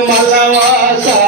மலவாசா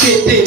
PT